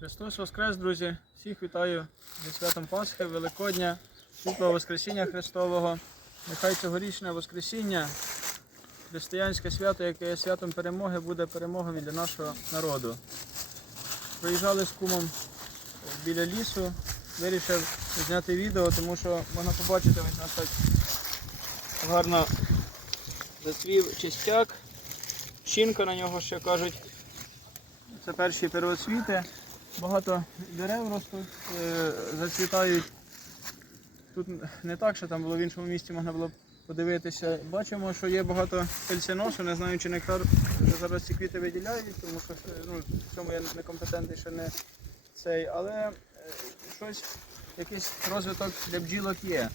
Христос Воскрес, друзі! Всіх вітаю зі святом Пасхи, Великодня, світлого Воскресіння Христового. Нехай цьогорічне Воскресіння, християнське свято, яке є святом перемоги, буде перемогою для нашого народу. Проїжджали з кумом біля лісу, вирішив зняти відео, тому що можна побачити, ось нас так гарно зацвів чистяк, щінка на нього ще кажуть. Це перші первоцвіти. Багато дерев ростуть, е, зацвітають. Тут не так, що там було в іншому місці, можна було подивитися. Бачимо, що є багато пельценосу, не знаю, чи нектар зараз ці квіти виділяють, тому що е, ну, в цьому я некомпетентний, що не цей, але е, щось, якийсь розвиток для бджілок є.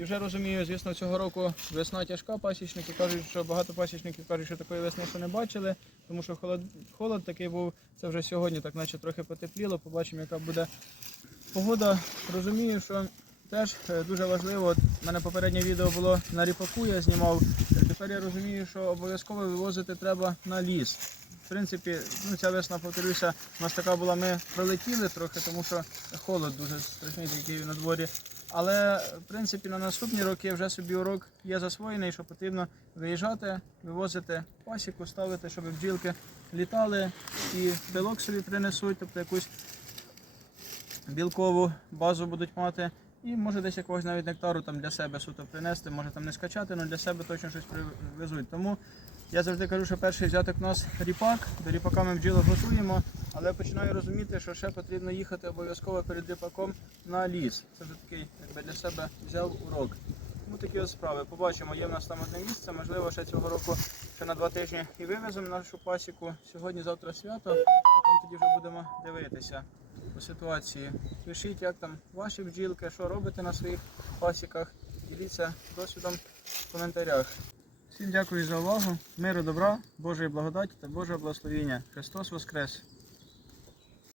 І вже розумію, звісно, цього року весна тяжка, пасічники кажуть, що багато пасічників кажуть, що такої весни ще не бачили, тому що холод, холод такий був, це вже сьогодні, так наче трохи потепліло, побачимо, яка буде погода. Розумію, що теж е, дуже важливо. От в мене попереднє відео було на ріпаку, я знімав. Тепер я розумію, що обов'язково вивозити треба на ліс. В принципі, ну ця весна, повторюся, у нас така була, ми пролетіли трохи, тому що холод дуже страшний такий на дворі. Але в принципі на наступні роки вже собі урок є засвоєний, що потрібно виїжджати, вивозити пасіку, ставити, щоб бджілки літали і білок собі принесуть, тобто якусь білкову базу будуть мати. І може десь якогось навіть нектару там для себе суто принести, може там не скачати, але для себе точно щось привезуть. Тому я завжди кажу, що перший взяток у нас ріпак, до ріпака ми бджілок готуємо, але починаю розуміти, що ще потрібно їхати обов'язково перед ріпаком на ліс. Це вже такий, якби для себе взяв урок. Тому такі ось справи. Побачимо, є в нас там одне місце, можливо, ще цього року ще на два тижні і вивеземо нашу пасіку. Сьогодні, завтра свято, а там тоді вже будемо дивитися по ситуації. Пишіть, як там ваші бджілки, що робите на своїх пасіках. Діліться досвідом в коментарях. Всім дякую за увагу. Миру, добра, Божої благодаті та Божого благословіння. Христос Воскрес!